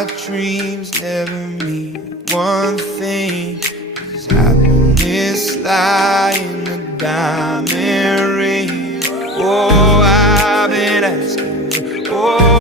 our dreams never mean one thing. Does happiness lie in a diamond ring? Oh, I've been asking,